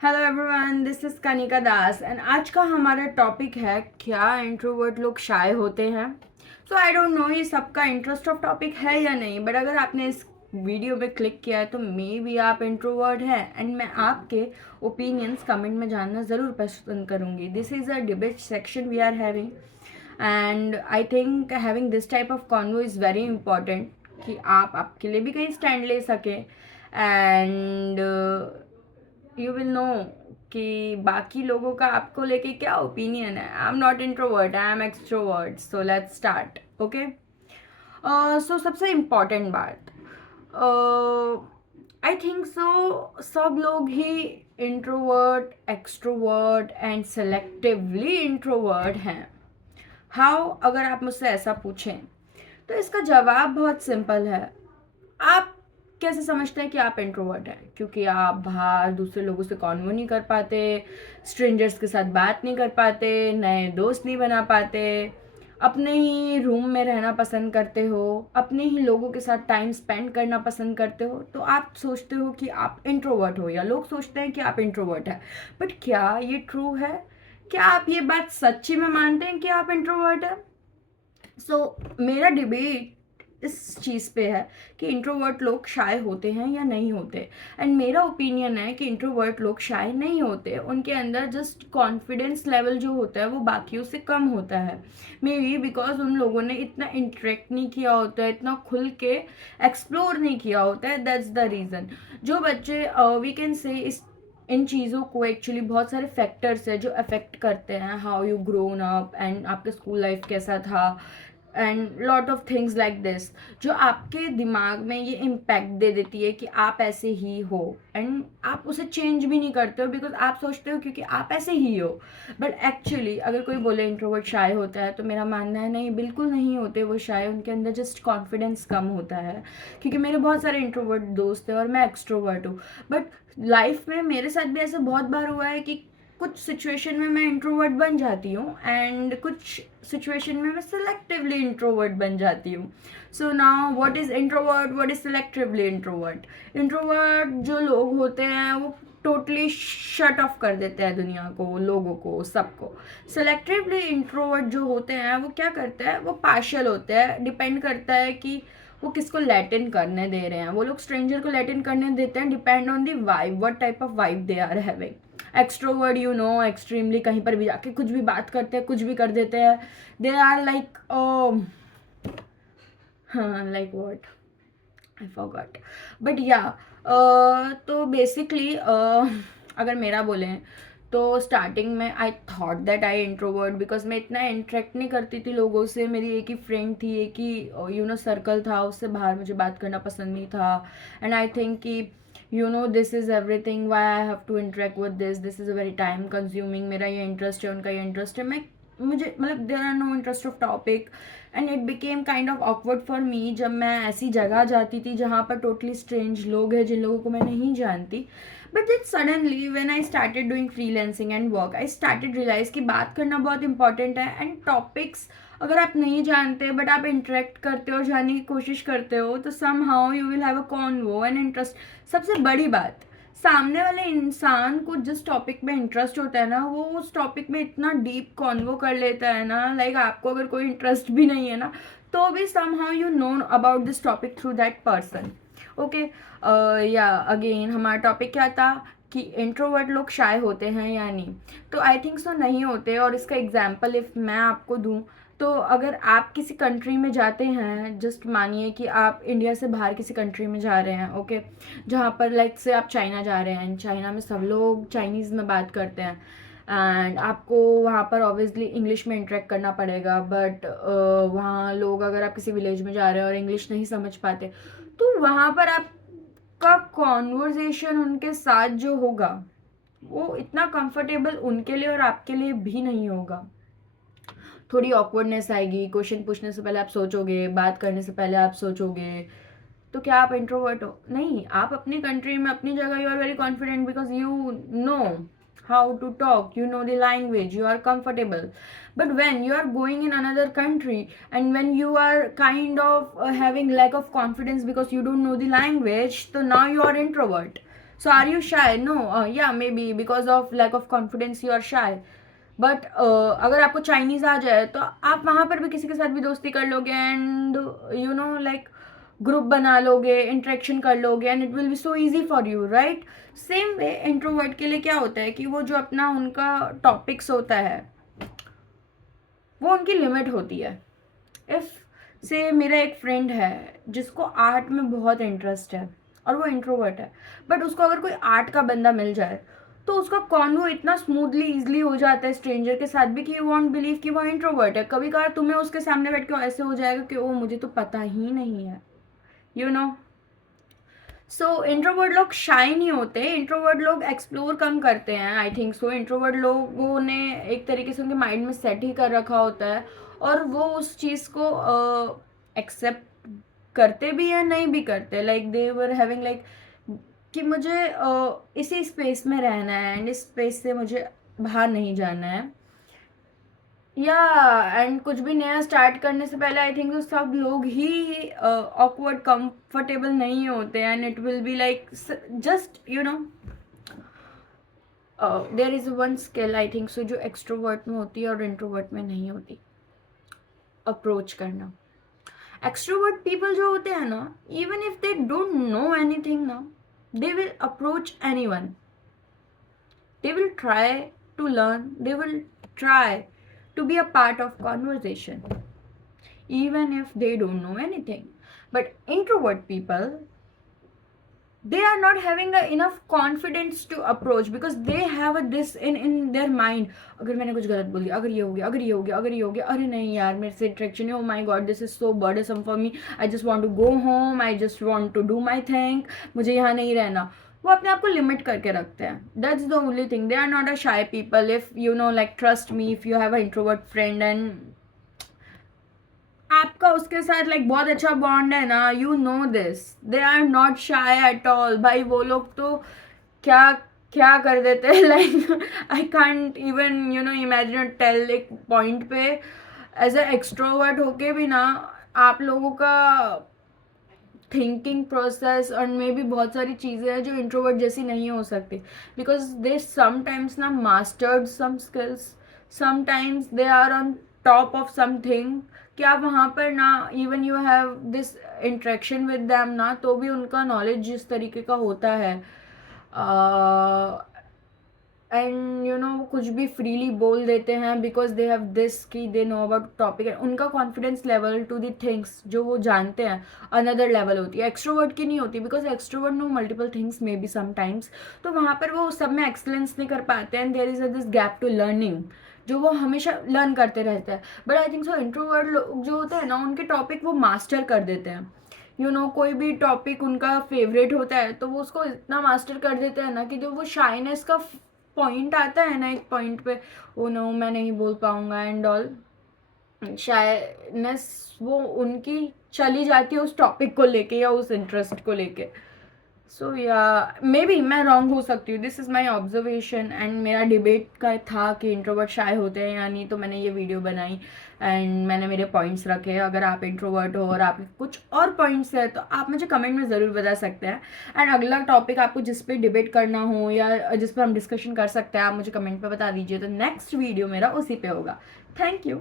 Hello everyone, this is Kanika Das and आज का हमारा टॉपिक है क्या इंट्रोवर्ट लोग शाय होते हैं। सो आई डोंट नो ये सबका इंटरेस्ट ऑफ टॉपिक है या नहीं, बट अगर आपने इस वीडियो पे क्लिक किया है तो मे बी आप इंट्रोवर्ट हैं एंड मैं आपके ओपिनियंस कमेंट में जानना ज़रूर पसंद करूँगी। This is a debate section we are having and I think having this type of convo is very important कि आप आपके लिए भी कहीं स्टैंड ले सकें एंड यू विल नो कि बाकी लोगों का आपको लेके क्या ओपिनियन है। I am not introvert, I am extrovert, so let's start. Okay, so सबसे इम्पॉर्टेंट बात, आई थिंक सो सब लोग ही introvert, extrovert and selectively introvert हैं। हाउ, अगर आप मुझसे ऐसा पूछें तो इसका जवाब बहुत सिंपल है। आप कैसे समझते हैं कि आप इंट्रोवर्ट हैं? क्योंकि आप बाहर दूसरे लोगों से कॉन्वो नहीं कर पाते, स्ट्रेंजर्स के साथ बात नहीं कर पाते, नए दोस्त नहीं बना पाते, अपने ही रूम में रहना पसंद करते हो, अपने ही लोगों के साथ टाइम स्पेंड करना पसंद करते हो, तो आप सोचते हो कि आप इंट्रोवर्ट हो या लोग सोचते हैं कि आप इंट्रोवर्ट है। बट क्या ये ट्रू है? क्या आप ये बात सच्ची में मानते हैं कि आप इंट्रोवर्ट है? मेरा डिबेट इस चीज़ पे है कि इंट्रोवर्ट लोग शाय होते हैं या नहीं होते। एंड मेरा ओपिनियन है कि इंट्रोवर्ट लोग शाय नहीं होते, उनके अंदर जस्ट कॉन्फिडेंस लेवल जो होता है वो बाकियों से कम होता है। मे बी बिकॉज उन लोगों ने इतना इंटरेक्ट नहीं किया होता है, इतना खुल के एक्सप्लोर नहीं किया होता है, दैट्स द रीज़न। जो बच्चे वी कैन से इस इन चीज़ों को एक्चुअली बहुत सारे फैक्टर्स है जो अफेक्ट करते हैं, how you grown up and आपके स्कूल लाइफ कैसा था and lot of things like this, जो आपके दिमाग में ये इम्पैक्ट दे देती है कि आप ऐसे ही हो एंड आप उसे चेंज भी नहीं करते हो बिकॉज आप सोचते हो क्योंकि आप ऐसे ही हो। बट एक्चुअली अगर कोई बोले इंट्रोवर्ट शाय होता है तो मेरा मानना है नहीं, बिल्कुल नहीं होते वो शाय, उनके अंदर जस्ट कॉन्फिडेंस कम होता है। क्योंकि मेरे बहुत सारे इंट्रोवर्ट दोस्त हैं और मैं एक्सट्रोवर्ट हूँ, बट लाइफ में मेरे साथ भी ऐसा बहुत बार हुआ है कि कुछ सिचुएशन में मैं इंट्रोवर्ट बन जाती हूँ एंड कुछ सिचुएशन में मैं सिलेक्टिवली इंट्रोवर्ट बन जाती हूँ। So now what is introvert, what is selectively introvert? Introvert जो लोग होते हैं वो टोटली शट ऑफ कर देते हैं दुनिया को, लोगों को, सबको। सेलेक्टिवली इंट्रोवर्ट जो होते हैं वो क्या करते हैं, वो पार्शियल होते हैं, डिपेंड करता है कि वो किसको लैटिन करने दे रहे हैं। वो लोग स्ट्रेंजर को लैटिन करने देते हैं, depend on the vibe, what type of vibe they are having. Extrovert you know extremely कहीं पर भी जाके कुछ भी बात करते हैं, कुछ भी कर देते हैं, दे आर लाइक हाँ like what, I forgot, but या तो बेसिकली अगर मेरा बोलें तो स्टार्टिंग में I thought that I introvert because मैं इतना इंटरेक्ट नहीं करती थी लोगों से। मेरी एक ही फ्रेंड थी, एक ही यू नो सर्कल था, उससे बाहर मुझे बात करना पसंद नहीं था। एंड आई थिंक कि you know this is everything, why I have to interact with this is a very time consuming. मेरा ये इंटरेस्ट है, उनका ये इंटरेस्ट है, मैं मुझे मतलब there are no interest of topic and it became kind of awkward for me जब मैं ऐसी जगह जाती थी जहाँ पर टोटली स्ट्रेंज लोग हैं जिन लोगों को मैं नहीं जानती। But then suddenly when I started doing freelancing and work, I started realize कि बात करना बहुत इंपॉर्टेंट है एंड टॉपिक्स अगर आप नहीं जानते बट आप इंटरेक्ट करते हो, जानने की कोशिश करते हो, तो somehow you will have a convo and interest. सबसे बड़ी बात, सामने वाले इंसान को जिस टॉपिक में इंटरेस्ट होता है ना, वो उस टॉपिक में इतना डीप कॉन्वो कर लेता है ना, लाइक आपको अगर कोई इंटरेस्ट भी नहीं है ना तो भी somehow you know about this topic through that person. Okay, या अगेन हमारा टॉपिक क्या था कि इंट्रोवर्ट लोग शाय होते हैं या नहीं। तो आई थिंक सो नहीं होते, और इसका एग्जाम्पल इफ़ मैं आपको दूँ तो अगर आप किसी कंट्री में जाते हैं, जस्ट मानिए कि आप इंडिया से बाहर किसी कंट्री में जा रहे हैं, ओके, जहाँ पर लाइक से आप चाइना जा रहे हैं, चाइना में सब लोग चाइनीज़ में बात करते हैं एंड आपको वहाँ पर ऑब्वियसली इंग्लिश में इंटरेक्ट करना पड़ेगा। बट वहाँ लोग, अगर आप किसी विलेज में जा रहे हैं और इंग्लिश नहीं समझ पाते, तो वहाँ पर आपका कॉन्वर्जेशन उनके साथ जो होगा वो इतना कंफर्टेबल उनके लिए और आपके लिए भी नहीं होगा। थोड़ी ऑकवर्डनेस आएगी, क्वेश्चन पूछने से पहले आप सोचोगे, बात करने से पहले आप सोचोगे। तो क्या आप इंट्रोवर्ट हो? नहीं, आप अपनी कंट्री में अपनी जगह you are very confident because you know how to talk, you know the language, you are comfortable. But when you are going in another country and when you are kind of having lack of confidence because you don't know the language, so now you are introvert. So are you shy? No, या maybe because of lack of confidence you are shy. But अगर आपको Chinese आ जाए तो आप वहाँ पर भी किसी के साथ भी दोस्ती कर लोगे and you know like group बना लोगे, इंटरेक्शन कर लोगे and it will B so easy for you, right? Same way introvert के लिए क्या होता है कि वो जो अपना उनका टॉपिक्स होता है वो उनकी लिमिट होती है। इफ़ से मेरा एक फ्रेंड है जिसको आर्ट में बहुत इंटरेस्ट है और वो इंट्रोवर्ट है, बट उसको अगर कोई आर्ट का बंदा मिल जाए तो उसका कॉन्वो इतना स्मूथली ईजिली हो जाता है स्ट्रेंजर के साथ भी कि यू वॉन्ट बिलीव कि वो इंट्रोवर्ट है। कभी कभार तुम्हें उसके सामने बैठ के ऐसे हो जाएगा कि ओ मुझे तो पता ही नहीं है, यू नो। सो इंट्रोवर्ट लोग शाई नहीं होते, इंट्रोवर्ट लोग एक्सप्लोर कम करते हैं, आई थिंक सो। इंट्रोवर्ट लोगों ने एक तरीके से उनके माइंड में सेट ही कर रखा होता है और वो उस चीज़ को एक्सेप्ट करते भी हैं, नहीं भी करते। Like they were having like कि मुझे इसी स्पेस में रहना है एंड इस स्पेस से मुझे बाहर नहीं जाना है, या एंड कुछ भी नया स्टार्ट करने से पहले आई थिंक तो सब लोग ही ऑकवर्ड कंफर्टेबल नहीं होते and it will be like just you know there is one skill I think so जो एक्सट्रोवर्ट में होती है और इंट्रोवर्ट में नहीं होती, अप्रोच करना। एक्सट्रोवर्ट पीपल जो होते हैं ना, even if they don't know anything ना, they will approach anyone, they will try to learn, they will try to be a part of conversation even if they don't know anything. But introvert people, they are not having enough confidence to approach because they have this in their mind, अगर मैंने कुछ गलत बोल दिया, अगर ये हो गया, अगर ये हो गया, अगर ये हो गया, अरे नहीं यार मेरे से interaction, oh my god this is so burdensome for me, I just want to go home, I just want to do my thing, मुझे यहाँ नहीं रहना। वो अपने आप को लिमिट करके रखते हैं, that's the only thing. They are not a shy people. If you know like trust me, if you have a introvert friend and आपका उसके साथ लाइक बहुत अच्छा बॉन्ड है ना, you know this, they are not shy at all. भाई वो लोग तो क्या क्या कर देते हैं, like I can't even you know imagine tell. एक पॉइंट पे एज ए एक्सट्रोवर्ट होके भी ना आप लोगों का थिंकिंग प्रोसेस और मे भी बहुत सारी चीज़ें हैं जो इंट्रोवर्ट जैसी नहीं हो सकती, बिकॉज दे समटाइम्स ना mastered some skills, sometimes they are on top of something कि आप वहाँ पर ना even you have this interaction with them ना तो भी उनका नॉलेज जिस तरीके का होता है एंड यू नो कुछ भी फ्रीली बोल देते हैं बिकॉज दे हैव दिस कि they know about topic and उनका confidence level to the things जो वो जानते हैं अनदर लेवल होती है। एक्सट्रोवर्ट की नहीं होती because extrovert know multiple things maybe sometimes, तो वहाँ पर वो सब में एक्सलेंस नहीं कर पाते and there is this gap to learning जो वो हमेशा लर्न करते रहते हैं। But I think so introvert लोग जो होते हैं ना उनके टॉपिक वो मास्टर कर देते हैं, यू नो कोई भी टॉपिक उनका फेवरेट होता है तो वो उसको इतना मास्टर कर देते हैं ना कि जो वो शाइनेस का पॉइंट आता है ना एक पॉइंट पे, ओ नो मैं नहीं बोल पाऊंगा एंड ऑल, शायदनेस वो उनकी चली जाती है उस टॉपिक को लेके या उस इंटरेस्ट को लेके। सो या मे बी मैं रॉन्ग हो सकती हूँ, this is my observation and मेरा डिबेट का था कि इंट्रोवर्ट शाय होते हैं या नहीं, तो मैंने ये वीडियो बनाई एंड मैंने मेरे पॉइंट्स रखे। अगर आप इंट्रोवर्ट हो और आप कुछ और पॉइंट्स है तो आप मुझे कमेंट में ज़रूर बता सकते हैं एंड अगला टॉपिक आपको जिस पे डिबेट करना हो या जिस पर हम डिस्कशन कर सकते हैं आप मुझे कमेंट पे बता दीजिए, तो नेक्स्ट वीडियो मेरा उसी पे होगा। Thank you.